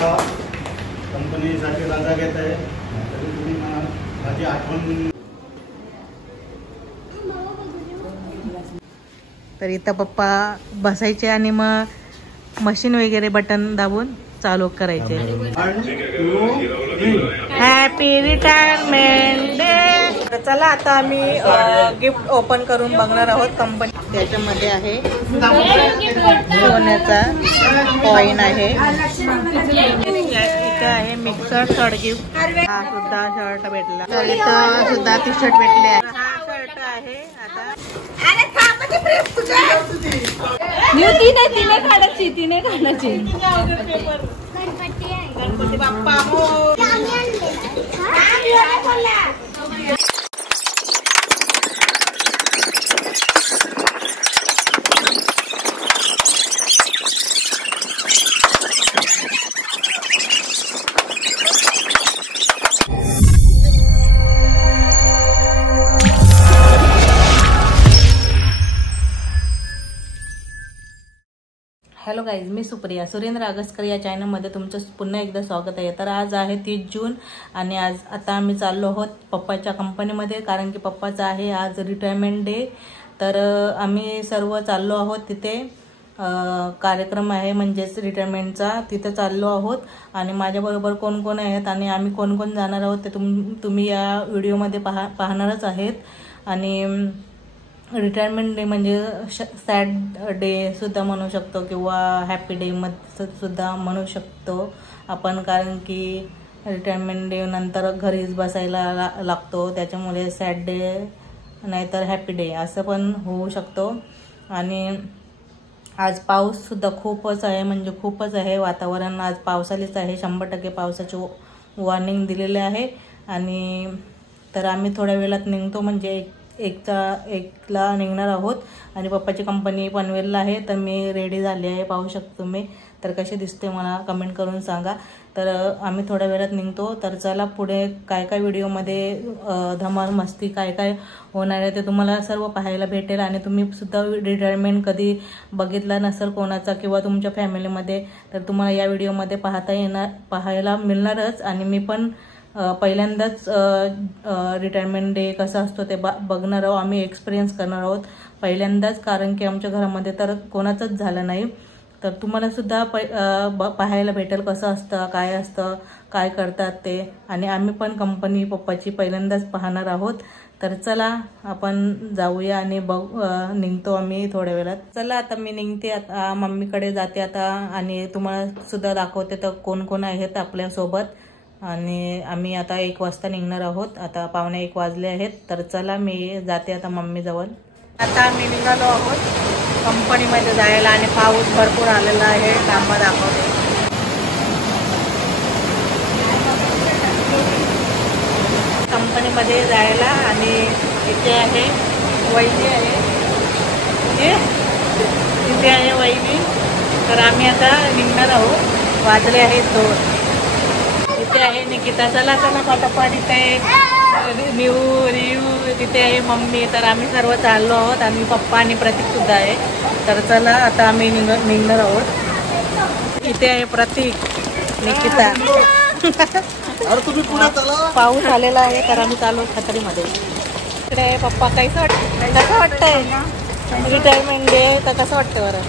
पप्पा कंपनीसाठी रजा घेत आहे तरी तुम्ही माझी आठवण. तर इथं पप्पा बसायचे आणि मग मशीन वगैरे बटन दाबून चालू करायचे. Happy retirement day. चला आता आम्ही गिफ्ट ओपन करून बघणार आहोत. कंपनी त्याच्यामध्ये आहे सोन्याचा कॉइन आहे. इथं आहे मिक्सर शर्ट गिफ्ट. हा सुद्धा शर्ट भेटला. तर इथं सुद्धा टी शर्ट भेटले आहे. हा शर्ट आहे. आता तिने काढायची गणपती बाप्पा हो. हॅलो गाईज, मी सुप्रिया. सुरेंद्र आगसकर या चॅनलमध्ये तुमचं पुन्हा एकदा स्वागत आहे. तर आज आहे 30 जून आणि आता आम्ही चाललो आहोत पप्पाच्या कंपनीमध्ये, कारण की पप्पाचा आहे आज रिटायरमेंट डे. तर आम्ही सर्व चाललो आहोत तिथे. कार्यक्रम आहे म्हणजेच रिटायरमेंटचा, तिथे चाललो आहोत. आणि माझ्याबरोबर कोण कोण आहेत आणि आम्ही कोण कोण जाणार आहोत ते तुम्ही या व्हिडिओमध्ये पाहणारच आहेत. आणि रिटायरमेंट डे म्हणजे सॅड डे सुद्धा म्हणू शकतो किंवा हॅपी डे मध्ये सुद्धा म्हणू शकतो आपण, कारण की रिटायरमेंट डे नंतर घरीच बसायला लागतो, त्याच्यामुळे सॅड डे नाहीतर हॅपी डे असं पण होऊ शकतो. आणि आज पाऊस सुद्धा खूपच आहे, म्हणजे खूपच आहे. वातावरण आज पावसाळीच आहे. 100% पावसाची वॉर्निंग दिलेले आहे. आणि तर आम्ही थोड्या वेळात निघतो, म्हणजे एकला निघणार आहोत. आणि पप्पाची कंपनी पनवेलला आहे. तर मी रेडी झाली आहे, पाहू शकतो तुम्ही. तर कशी दिसते मला कमेंट करून सांगा. तर आम्ही थोड्या वेळात निघतो. तर चला पुढे काय काय व्हिडिओमध्ये धमाल मस्ती काय काय होणार आहे ते तुम्हाला सर्व पाहायला भेटेल. आणि तुम्ही सुद्धा रिटायरमेंट कधी बघितला नसेल कोणाचा किंवा तुमच्या फॅमिलीमध्ये, तर तुम्हाला या व्हिडिओमध्ये पाहायला मिळणारच. आणि मी पण पहिल्यांदाच रिटायरमेंट डे कसा असतो ते बघणार आहोत. आम्ही एक्सपिरियन्स करणार आहोत पहिल्यांदाच, कारण की आमच्या घरामध्ये तर कोणाचंच झालं नाही. तर तुम्हाला सुद्धा पाहायला भेटेल कसं असतं, काय करतात ते. आणि आम्ही पण कंपनी पप्पाची पहिल्यांदाच पाहणार आहोत. तर चला आपण जाऊया आणि निघतो आम्ही थोड्या वेळात. चला आता मी निघते, आता मम्मीकडे जाते आता. आणि तुम्हाला सुद्धा दाखवते तर कोण कोण आहेत आपल्यासोबत. आणि आम्ही आता 1 वाजता निघणार आहोत. आता 1:15 वाजले आहेत. तर चला मी जाते आता मम्मीजवळ. आता आम्ही निघालो आहोत कंपनीमध्ये जायला. आणि पाऊस भरपूर आलेला आहे. थांबा दाखवते. कंपनीमध्ये जायला. आणि इथे आहे वहिनी आहे, इथे आहे वहिनी. तर आम्ही आता निघणार आहोत. वाजले आहेत 2. इथे आहे निकिता. चला चला पटापट. इथे रियू तिथे आहे मम्मी. तर आम्ही सर्व चाललो आहोत. आणि पप्पा आणि प्रतीक सुद्धा आहे. तर चला आता आम्ही निघणार आहोत. इथे आहे प्रतीक, निकिता. पाऊस आलेला आहे तर आम्ही चालू छत्रीमध्ये. इकडे आहे पप्पा. कसं वाटतंय रिटायरमेंट डे? तर कसं वाटतं बरं?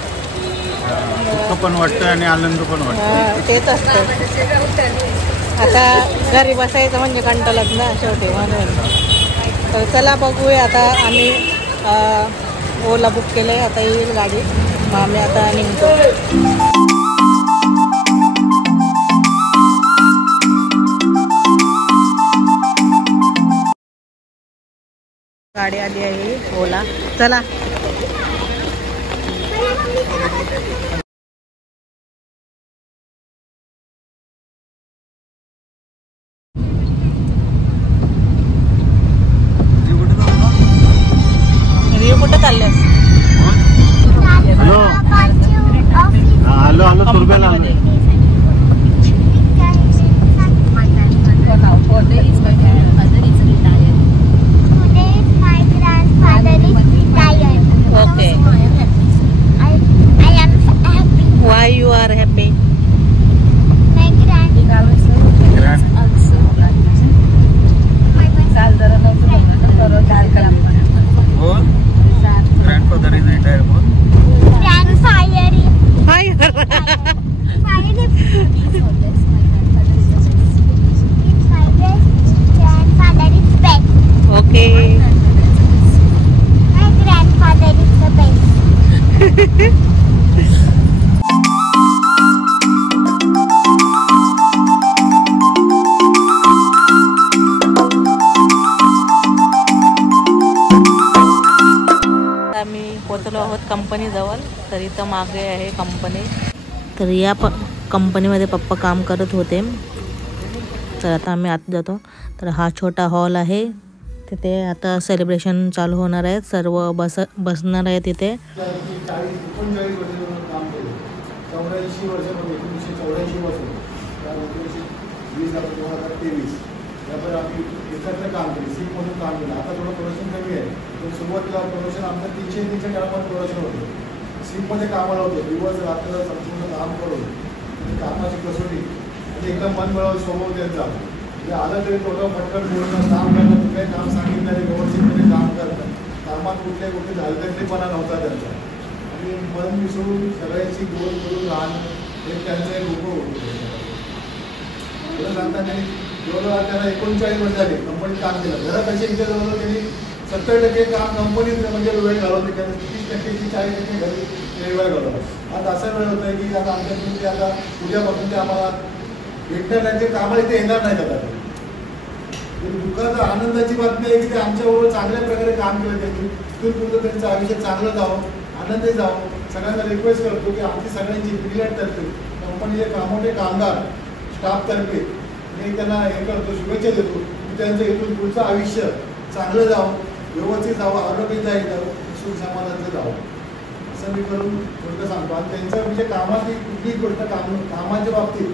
पण वाटतं आणि आनंद पण वाटतं. तेच असतं. आता घरी बसायचं म्हणजे कंटाळत ना शेवटी, म्हणून. तर चला बघूया. आता आम्ही ओला बुक केलं आहे. आता येईल गाडी, मग आम्ही आता निघतो. गाडी आली आहे ओला. चला कुठं चाललेस? हॅलो हॅलो हॅलो तुर्ब्याला. Okay. I am happy. Why you are happy? My कंपनीजवळ. तर इथं मागे आहे कंपनी. तर या कंपनीमध्ये पप्पा काम करत होते. तर आता आम्ही आत जातो. तर हा छोटा हॉल आहे. तिथे आता सेलिब्रेशन चालू होणार आहे. सर्व बसणार आहे तिथे. 39 वर्षांपासून काम केलं. 84 वर्षामध्ये 1984 पासून 2023 त्यावर आम्ही एकत्र काम केलं. सीप म्हणून काम केलं. आता थोडं प्रोडक्शन कमी आहे. पण सुरुवातीला प्रोडक्शन आमचं 300 कामात प्रोडक्शन होतं. सीपमध्ये कामाला होतं. दिवस रात्र संपूर्ण काम करून कामाची कसोटी आणि एकदम मन मिळावं स्वभाव त्यांचा. म्हणजे आलं तरी थोडं पटकन बोलणं, काम करणं, कुठे काम सांगितलं व्यवस्थितपणे काम करणं, कामात कुठे झालगड्डेपणा नव्हता त्यांचा. आणि मन मिसळून सगळ्यांची गोल करून राहणं हे त्यांचं एक रूप होतं. मला सांगता त्यांनी जवळजवळ त्यांना 39 वर्ष झाले कंपनीत काम केलं. घरापेक्षा इथे जवळजवळ त्यांनी 70% काम कंपनीत म्हणजे वेळ घालवते. त्यांनी 30% 40% घरी वेळ घालवला. आता असा वेळ होता की आता आमच्याकडून ते आता उद्यापासून ते आम्हाला भेटणार नाही. ते कामाला इथे येणार नाहीत. आता दुःखाचा आनंदाची बातमी आहे की ते आमच्याबरोबर चांगल्या प्रकारे काम केलं. त्यांनी तिथून पुढं त्यांचं आयुष्य चांगलं जावं, आनंदी जावं. सगळ्यांना रिक्वेस्ट करतो की आमची सगळ्यांची पिढीतर्फे कंपनीचे कामोठे कामगार स्टाफतर्फे मी त्यांना हे करतो, शुभेच्छा देतो की त्यांचं इथून पुढचं आयुष्य चांगलं जावं, व्यवस्थित जावं, आरोग्यदायी जावं, सुख समाधानाचं जावं असं मी करून गोष्ट सांगतो. आणि त्यांचं म्हणजे कामाची कुठलीच गोष्ट कामाच्या बाबतीत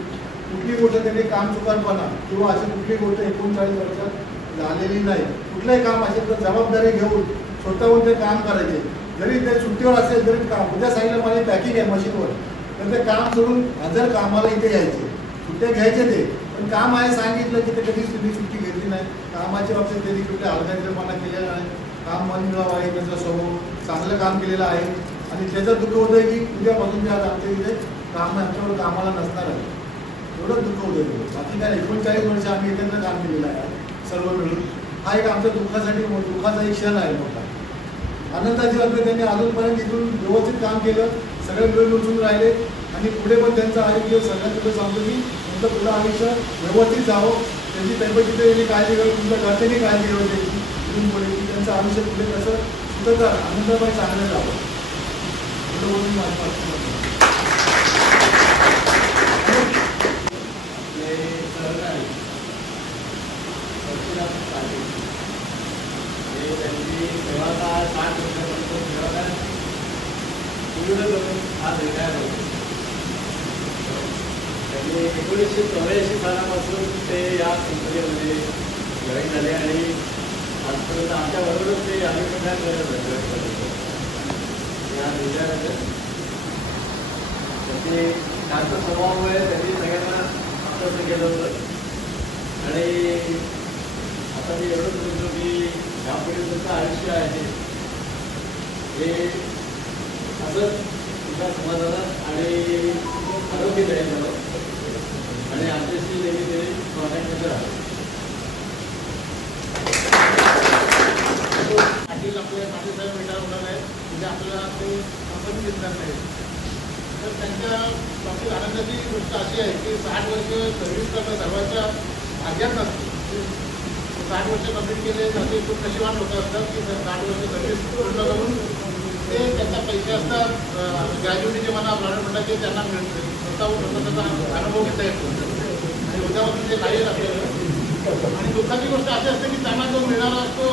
कुठली गोष्ट त्यांनी काम चुकारपणा किंवा अशी कुठली गोष्ट 39 वर्षात झालेली नाही. कुठलंही काम असेल तर जबाबदारी घेऊन स्वतःहून ते काम करायचे. जरी ते सुट्टीवर असेल तरी काम उद्या सांगितलं मला पॅकिंग आहे मशीनवर तर ते काम सोडून हजर कामाला इथे यायचे. सुट्ट्या घ्यायचे ते पण काम आहे सांगितलं की ते कधीच तुम्ही सुट्टी घेतली नाही. कामाच्या बाबतीत त्यांनी कुठे हलगर्जीपणा केलेला नाही. काम मन मिळावं आहे त्यांचा स्वभाव चांगलं काम केलेलं आहे. आणि त्याचं दुःख होतं की उद्यापासून ते आज आमच्या इथे काम आमच्यावर कामाला नसणार आहे एवढं दुःख होतं. बाकी काय 39 वर्ष आम्ही एकत्र काम केलेलं आहे सर्व मिळून. हा एक आमच्या दुःखाचा एक क्षण आहे मोठा. आनंदाची बातमी त्यांनी अजूनपर्यंत इथून व्यवस्थित काम केलं. सगळे मिळून मिसळून राहिले आणि पुढे पण त्यांचं आयुष्य सगळ्यांकडे सांगतो की तुमचं पुढं आयुष्य व्यवस्थित जावं. त्यांची तब्येतीची त्यांनी काळजी घेऊन तुमच्या घरच्यांनी काळजी घेऊन त्यांची इथून पुढे की त्यांचं आयुष्य पुढे कसं सुखकर आनंदमय चांगलं जावं. पुढे बोलून माझ्या आज रिटायर होते. त्यांनी 1984 सालापासून ते या कंपनीमध्ये जॉईन झाले आणि आजपर्यंत आमच्याबरोबरच ते आम्ही पण काय करत होतो. आज रिटायर होते. त्यांनी शांत स्वभावामुळे त्यांनी सगळ्यांना आकर्षण केलं होतं. आणि आता मी एवढंच म्हणतो की यापुढे तुमचं आयुष्य आहे हे असंच तुमच्या समाजाला आणि आरोग्यदायी झालं आणि आमच्याशी नेहमी ते कॉन्टॅक्टमध्ये राहतो. पाटील आपले पाटीलसाहेब रिटायर होणार आहेत म्हणजे आपल्याला ते कंपनी दिसणार नाही. तर त्यांच्या बाबतीत आनंदाची गोष्ट अशी आहे की 60 वर्ष सर्व्हिस करणं सर्वांच्या भाग्यात नसते. 60 वर्ष कंप्लीट केले त्याचे खूप नशिबान होत असतात की 60 वर्ष सर्व्हिस पूर्ण करून ते त्यांचा पैसे असतात ग्रॅज्युएटीचे म्हणा प्रॉडक्ट त्यांना मिळते. स्वतःहून त्याचा अनुभव घेता येतो आणि उद्यापासून ते नाही आपल्याला. आणि दुःखाची गोष्ट अशी असते की त्यांना जो मिळणारा असतो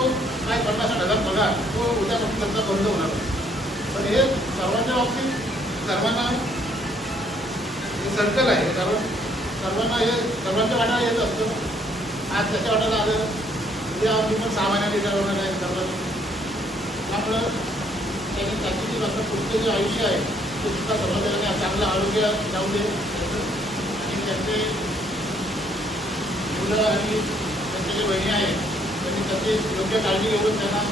काय 50,000 पगार तो उद्यापासून त्यांचा बंद होणार. पण हे सर्वांच्या बाबतीत सर्वांना सर्कल आहे. सर्वांना हे सर्वांच्या वाट्याला येत असतं. आज त्याच्या वाट्याला आलं उद्या मी पण 6 महिन्यात रिटायर होणार आहे सर्वांना. त्यामुळं त्यांनी त्याची जी मात्र पुढचं जे आयुष्य आहे ते सुद्धा समाजाला चांगलं आरोग्य जाऊ दे. आणि त्यांचे मुलं आणि त्यांच्या जे बहिणी आहेत त्यांनी त्याची योग्य काळजी घेऊन त्यांना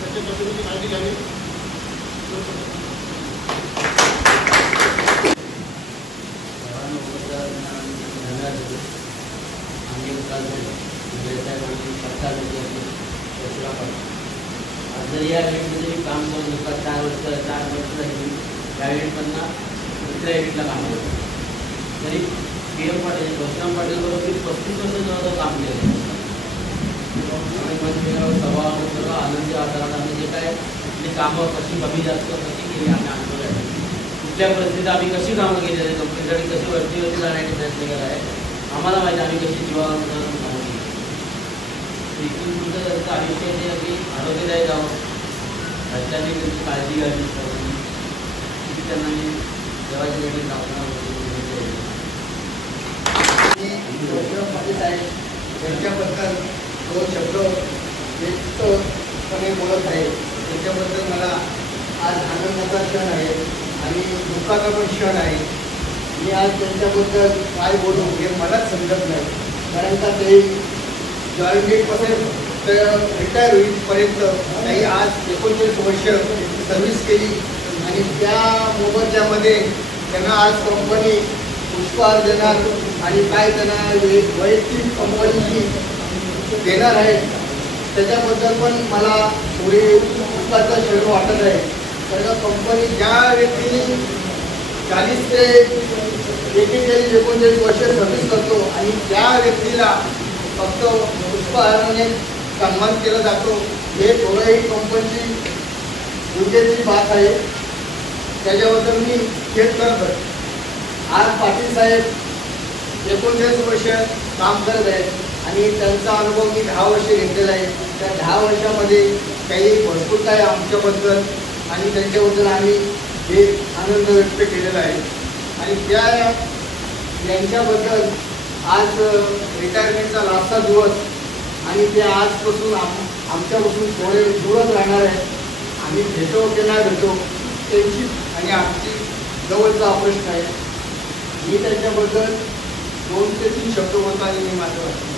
त्यांच्या तब्येतीची काळजी घ्यावी. जर या युनिटमध्ये काम करून नसतात 4 वर्ष झाली त्या युनिटमधनं दुसऱ्या युनिटला काम करतो. तरी PM पाटील परशुराम पाटीलबरोबर 35 वर्ष जवळ काम केलं. आणि पण स्वभाव सर्व आनंदी वातावरण आम्ही जे काय आपली कामं कशी कमी जास्त कशी केली आम्ही अनुभव आहे, कुठल्या परिस्थितीत आम्ही कशी कामं केली आहे, कंपनीसाठी कशी वरती जाण्याचे प्रयत्न केला आहे, आम्हाला माहिती आहे आम्ही कशी जीवावर कामं केली. इथून तुमचं त्यांचं आयुष्य हे अगदी आरोग्यदायी जावं, घरच्यांनी त्यांची काळजी घ्यावी, किती त्यांना मी देवाची वेळी प्रार्थना त्यांच्याबद्दल दोन शब्द व्यक्तपणे बोलत आहे. त्याच्याबद्दल मला आज आनंदाचा क्षण आहे आणि दुःखाचा पण क्षण आहे. मी आज त्यांच्याबद्दल काय बोलू हे मलाच समजत नाही, कारण का ते जॉईंटमध्ये तर रिटायर होईपर्यंत काही आज 39 वर्ष सर्व्हिस केली आणि त्या मोबदल्यामध्ये त्यांना आज कंपनी पुष्पहार देणार आणि काय त्यांना वैयक्तिक कंपनीची देणार आहे, त्याच्याबद्दल पण मला थोडी दुःखाचा क्षण वाटत आहे. कारण कंपनी ज्या व्यक्तीने 40 ते 41-39 वर्ष सर्व्हिस करतो आणि त्या व्यक्तीला फक्त पुष्पहाराने सन्मान केला जातो, हे थोडंही कंपनीची दुर्दैवी बात आहे. त्याच्याबद्दल मी खेद करतो. आज पाटील साहेब 39 वर्ष काम करत आहेत आणि त्यांचा अनुभव मी 10 वर्ष घेतलेला आहे. त्या 10 वर्षामध्ये काही भरपूर काय आमच्याबद्दल आणि त्यांच्याबद्दल आम्ही हे आनंद व्यक्त केलेला आहे आणि त्या यांच्याबद्दल आज रिटायरमेंटचा लास्टचा दिवस आणि ते आजपासून आमच्यापासून थोडे दूरच राहणार आहे. आम्ही भेटो की नाही भेटो त्यांची आणि आमची जवळचा प्रश्न आहे. मी त्याच्याबद्दल 2 ते 3 शब्द बोलता आणि मी माझं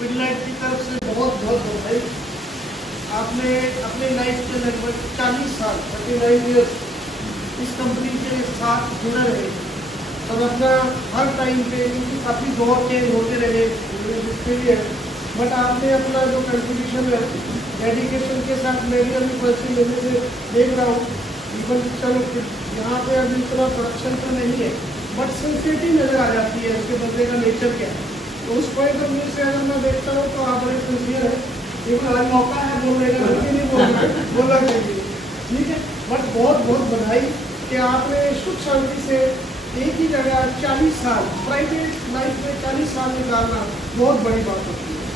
पिडलाइट की तरफ से बहुत बहुत बधाई. आपने अपने लाइफ के लगभग 40 साल 39 ईयर्स इस कंपनी के साथ जुड़े रहे और अपना हर टाइम पे काफ़ी दौर चेंज होते रहे जिसके लिए, बट आपने अपना जो कंट्रीब्यूशन है डेडिकेशन के साथ मेरी अभी पर्सनल लेने से देख रहा हूँ. इवन चलो यहाँ पे अभी इतना प्रोडक्शन तो नहीं है बट सिंसियरिटी नज़र आ जाती है उसके बंदे का नेचर क्या है. तो उस पॉइंट ऑफ व्यू से अगर मैं देखता हूँ तो आप बड़े सिंसियर है. इवन आज मौका है बोलने का, नहीं बोलना चाहिए, ठीक है. बट बहुत बहुत बधाई कि आपने सुख शांति से एक ही जगह 40 साल प्राइवेट लाइफ में 40 साल निकालना बहुत बड़ी बात होती है,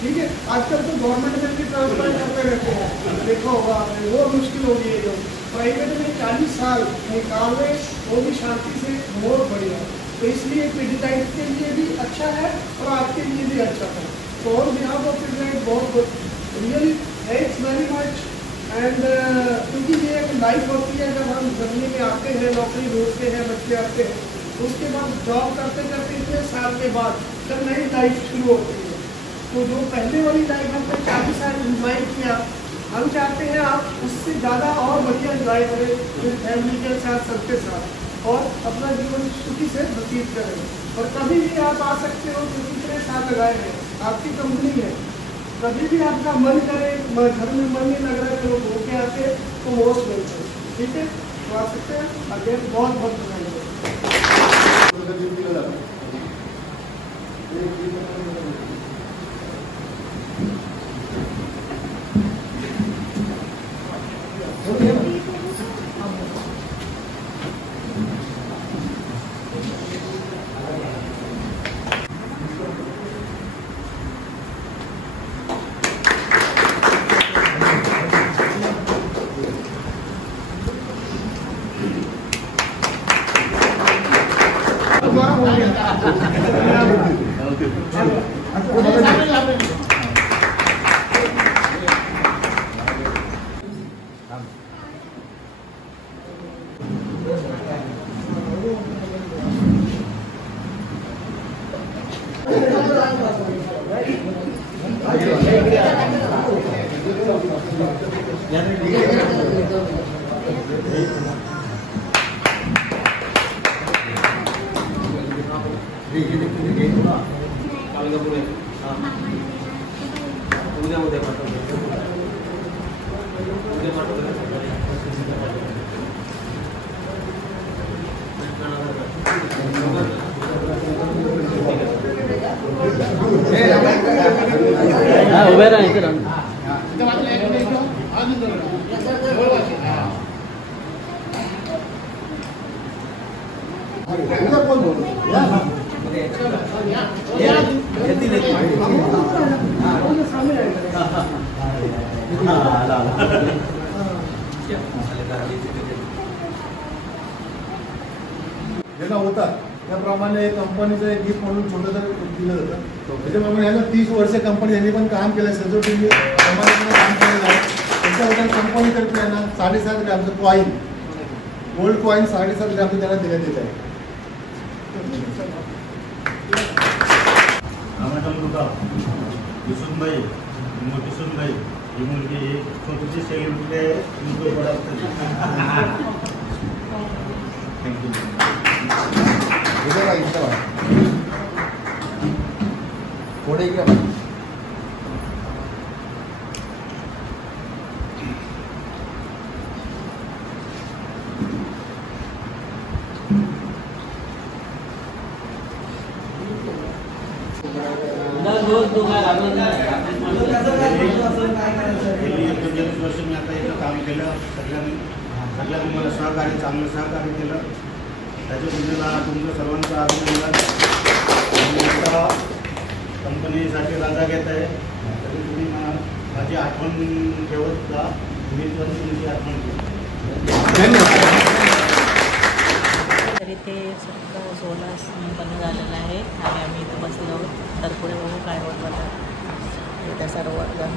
ठीक है. आजकल तो गवर्नमेंट में भी ट्रांसफर करते रहते हैं, देखो होगा वो मुश्किल हो गई है. जो प्राइवेट में 40 साल निकालने वो भी शांति से, बहुत बढ़िया. तो इसलिए पिडलाइट के लिए भी अच्छा है और आपके लिए भी अच्छा है. तो ऑन बिहाफ ऑफ पिडलाइट बहुत really thanks very much. End क्योंकि ये एक लाइफ होती है जब हम जर्नी में आते हैं, नौकरी ढूंढते हैं, बच्चे आते हैं, तो उसके बाद जॉब करते करते इतने साल के बाद जब नई लाइफ शुरू होती है तो जो पहले वाली लाइफ हमने 40 साल इंजॉय किया, हम चाहते हैं आप उससे ज़्यादा और बढ़िया इंजॉय करें फैमिली के साथ, सबके साथ, और अपना जीवन सुखी से व्यतीत करें. और कभी भी आप आ सकते हो, क्योंकि इतने साल लगाए हैं, आपकी कंपनी है, कभी भी आपका मन करे, घर में मन नहीं लग रहा है, चलो घूम के आते तो मोस्ट वेलकम, ठीक है. तो आ सकते हैं. अगेन बहुत बहुत धन्यवाद. उभे राहा इथे राहा. उद्या कोण बोलतो? या ना. ज्यांना होतात त्याप्रमाणे कंपनीचं एक गिफ्ट म्हणून छोटं जर दिलं जातं. त्याच्याप्रमाणे ह्याला 30 वर्ष कंपनी यांनी पण काम केलं, सेन्सिटिव्ह कंपनीने काम केलेलं आहे. त्याच्याबद्दल कंपनीतर्फे यांना 7.5 ग्रॅमचं कॉईन, गोल्ड कॉईन 7.5 ग्रॅमचं त्यांना देण्यात येत आहे. सुनबाई, मोठी सुनबाई, ही मुलगी छोटीशी सेलिब्रिटी थँक्यू. पुढे इकडे वर्ष मी आता इथं काम केलं. सगळ्यांनी मला सहकार्य, चांगलं सहकार्य केलं. त्याच्याबद्दल तुमचं सर्वांचं अभिनंदन. मी आता कंपनीसाठी रजा घेत आहे, तरी तुम्ही माझी आठवण ठेवत जा. मी पण तुमची आठवण ठेवतो. धन्यवाद. तरी ते सगळं 16 संपन्न झालेलं आहे आणि आम्ही इथं बसलो आहोत. तर पुढे बघू काय होत होतं इथं सर्व जण.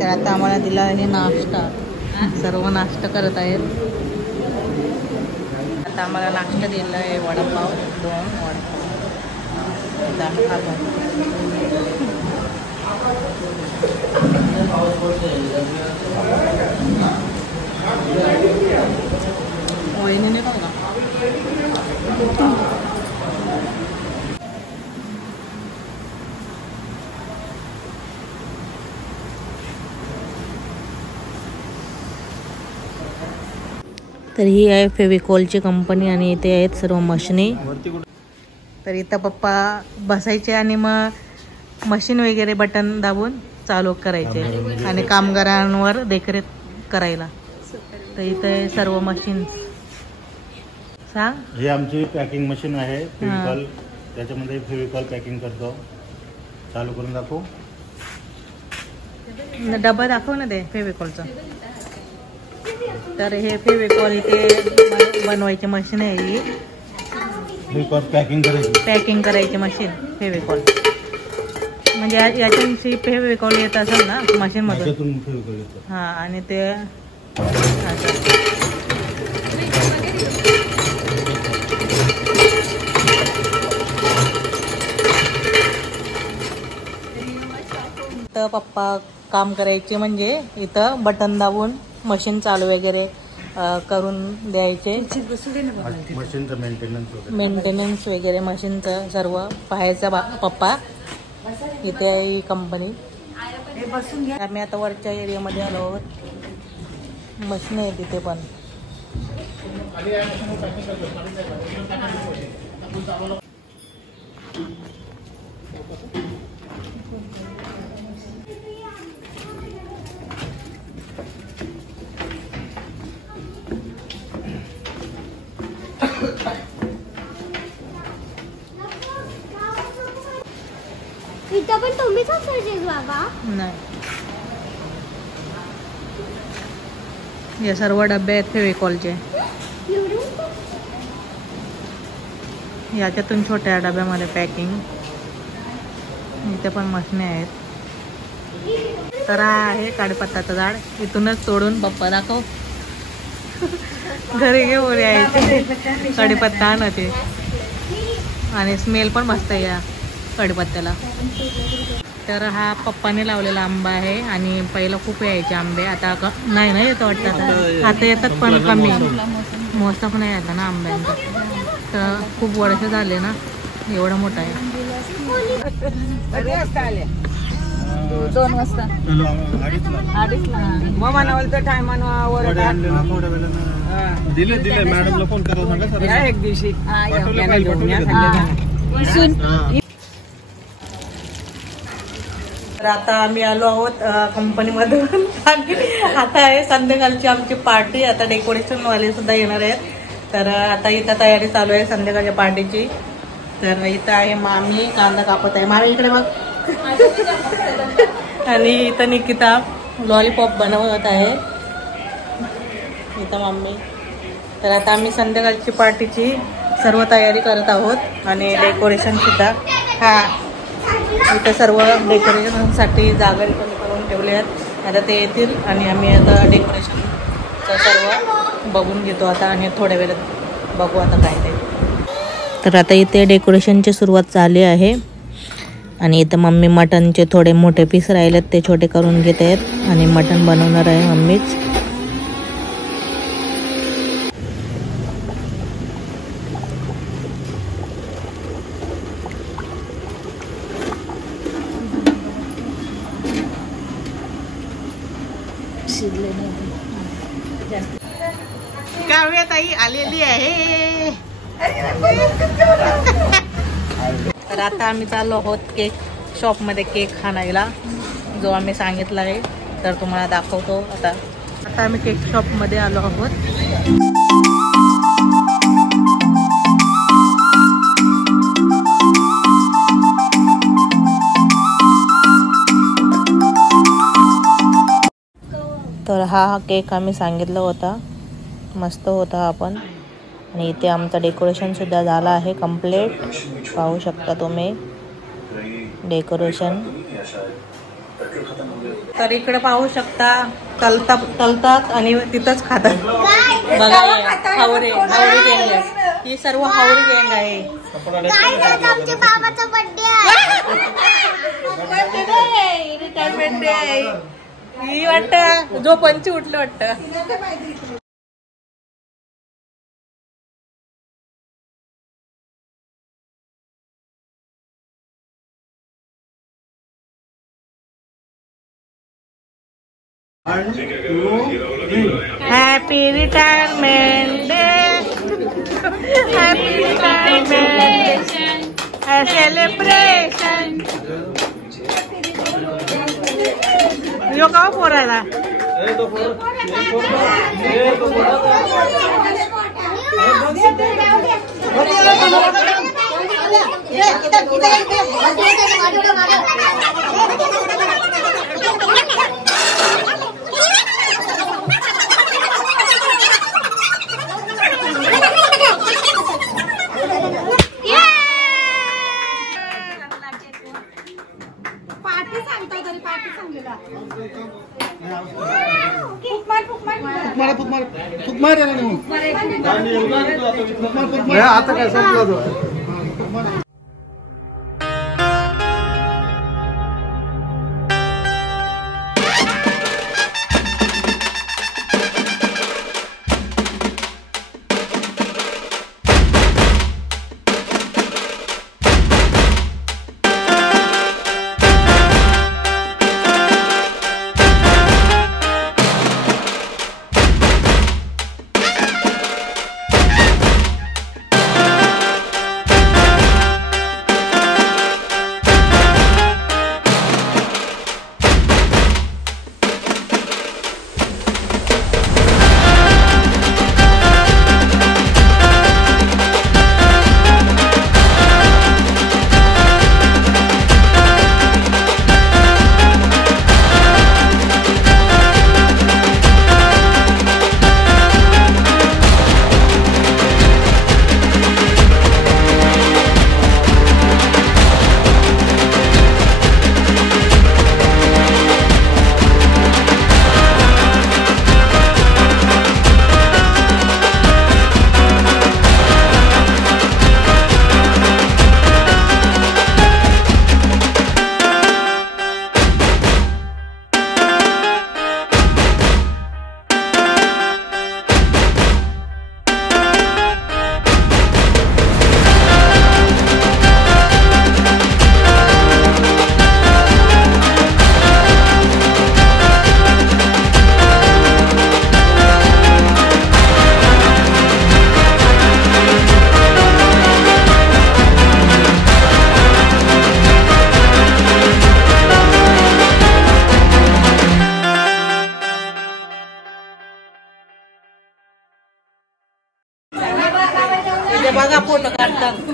तर आता आम्हाला दिला आहे नाश्ता. सर्व नाश्ता करत आहेत. आता आम्हाला नाश्ता दिला आहे वडापाव, 2 वडापाव. आता खातो. वहिनीने का तर ही आहे फेविकॉलची कंपनी आणि इथे आहेत सर्व मशिनी. तर इथं पप्पा बसायचे आणि मग मशीन वगैरे बटन दाबून चालू करायचे आणि कामगारांवर देखरेख करायला. तर इथे सर्व मशीन सांग. हे आमची पॅकिंग मशीन आहे फेविकॉल. त्याच्यामध्ये फेविकॉल पॅकिंग करतो. चालू करून दाखवू. डबा दाखव ना ते फेविकॉलचा. तर हे फेविकॉल इथे बनवायची मशीन आहे. ही फेविकॉल पॅकिंग करायची मशीन फेविकॉल. म्हणजे याच्याशी फेविकॉल येत असेल ना मशीन मधून. फेविकॉल येतो. हा आणि ते तर पप्पा काम करायचे म्हणजे इथं बटन दाबून मशीन चालू वगैरे करून द्यायचे. मशीनचं मेंटेनन्स वगैरे मशीनचं सर्व पाहायचं पप्पा. इथे आहे ही कंपनी. आम्ही आता वरच्या एरियामध्ये आलो आहोत. मशीन आहे तिथे पण. इथं पण तुम्हीच असायचेस बाबा. नाही, हे सर्व डबे आहेत फेविकॉलचे. याच्यातून छोट्या डब्यामध्ये पॅकिंग. इथे पण मशने आहेत. तर हा आहे काडीपत्ताचं झाड. इथूनच तोडून पप्पा दाखव घरी घेऊन यायचे. कढीपत्ता आणते आणि स्मेल पण मस्त आहे या कढीपत्त्याला. तर हा पप्पाने लावलेला आंबा आहे आणि पहिला खूप यायचे आंबे. आता नाही येतं वाटतं. आता येतात पण कमी. मोसम नाही आता ना आंब्यांचा. तर खूप वर्ष झाले ना, एवढा मोठा आहे. 2 वाजता 2:30 मग म्हणावलं तर टायमानं दिले मॅडमला फोन करा सांगा सर. एक दिवशी तर आता आम्ही आलो आहोत कंपनीमधून. आता आहे संध्याकाळची आमची पार्टी. आता डेकोरेशन वाले सुद्धा येणार आहेत. तर आता इथं तयारी चालू आहे संध्याकाळच्या पार्टीची. तर इथं आहे मामी कांदा कापत आहे. मामी इकडे बघ. आणि इथं निकिता लॉलीपॉप बनवत आहे. इथं मम्मी. तर आता आम्ही संध्याकाळची पार्टीची सर्व तयारी करत आहोत आणि डेकोरेशन सुद्धा. हा इथं सर्व डेकोरेशनसाठी जागा करून ठेवले आहेत. आता ते येतील आणि आम्ही आता डेकोरेशनचं सर्व बघून घेतो आता आणि थोड्या वेळात बघू आता काय ते. तर आता इथे डेकोरेशनची सुरुवात झाली आहे आणि इथं मम्मी मटनचे थोडे मोठे पीस राहिलेत ते छोटे करून घेत आहेत आणि मटन बनवणार आहे मम्मीच. काव्या ताई आलेली आहे. तर आता आम्ही चाललो आहोत केक शॉपमध्ये केक आणायला, जो आम्ही सांगितला आहे. तर तुम्हाला दाखवतो आता. आम्ही केक शॉपमध्ये आलो आहोत. तर हा केक आम्ही सांगितला होता, मस्त होता हा पण. आणि इथे आमचं डेकोरेशन सुद्धा झालं आहे कंप्लीट. पाहू शकता तुम्ही डेकोरेशन. तर इकडे पाहू शकता तलतात आणि तिथंच खातात. बघा हावरे गँग आहे ही, सर्व हावरे गँग आहे. रिटायरमेंट डे आहे ही वाटतं. जो पंची उठलं वाटतं. Happy retirement day. Happy retirement. A celebration. यो का फोर आहे ना. आता काय संपलं.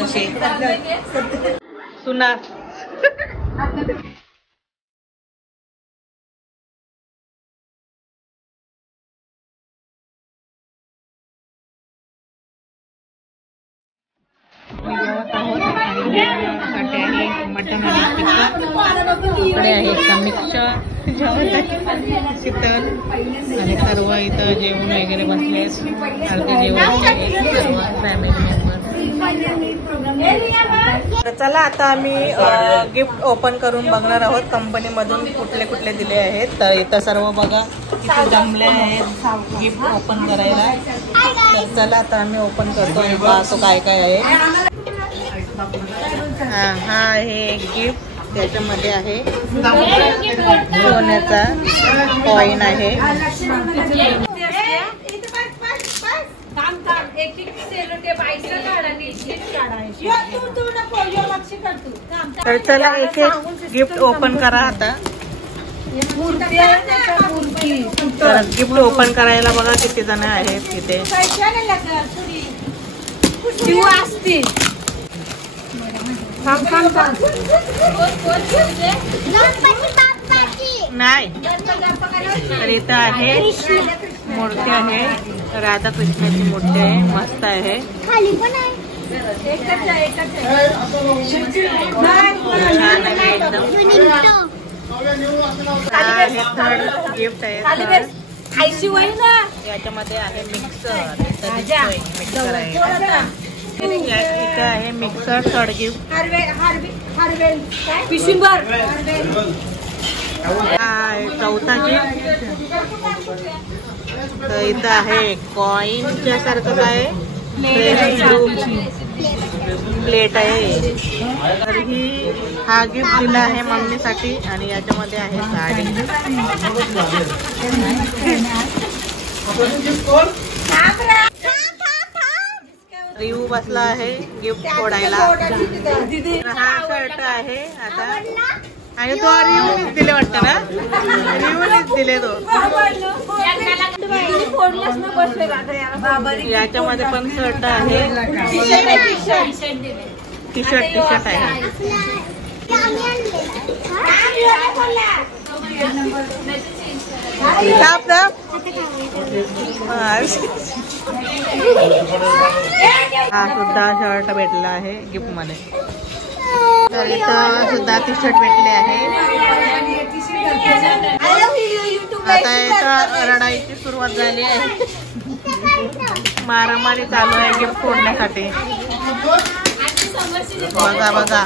मावशी सुना मटन आणि इकडे आहे समीक्षा शीतल आणि सर्व इथं जेवण वगैरे बसले हलके जेवण सर्व फॅमिली मेंबर. चला आता आम्ही गिफ्ट ओपन करून बघणार आहोत कंपनीमधून कुठले कुठले दिले आहेत. तर इथं सर्व बघा इथे जमले आहेत गिफ्ट ओपन करायला. तर चला आता आम्ही ओपन करतो आणि पाहतो काय काय आहे. हा आहे एक गिफ्ट त्याच्यामध्ये आहे सोन्याचा कॉइन आहे. तर चला एक एक गिफ्ट ओपन करा आता. तर गिफ्ट ओपन करायला बघा किती जण आहेत तिथे. नाही तर इथं आहे मूर्ती आहे राधाकृष्णाची मूर्ती आहे मस्त आहे. छान आहे एकदम. हे थर्ड गिफ्ट आहे. याच्यामध्ये आहे मिक्सर. मिक्सर आहे इथं आहे मिक्सर. थर्ड गिफ्ट चौथा गिफ्ट. तर इथं आहे कॉइनच्या सारखं आहे प्लेट आहे. तर ही हा गिफ्ट दिला आहे मम्मीसाठी आणि याच्यामध्ये आहे साडी. रिव्यू बसला आहे गिफ्ट फोडायला. हा शर्ट आहे आता आणि तो रिव्ह्यूच दिले वाटतं ना. रिव्ह्यूच दिले तो. याच्यामध्ये पण शर्ट आहे टी शर्ट आहे. हा सुद्धा शर्ट भेटला आहे गिफ्ट मध्ये. तर इथं सुद्धा टी शर्ट भेटले आहे. आता इथं रडाईची सुरुवात झाली आहे. मारामारी चालू आहे गिफ्ट फोडण्यासाठी. बघा बघा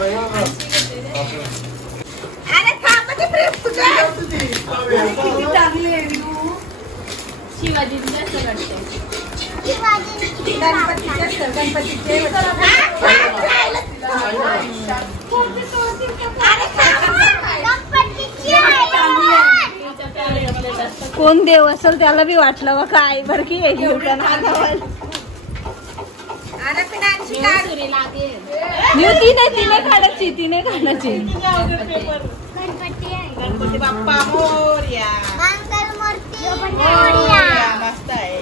कोण देव असेल त्याला बी वाटलं बा काय बरं की तिने काढायची गणपती बाप्पा मोरया. मस्त आहे.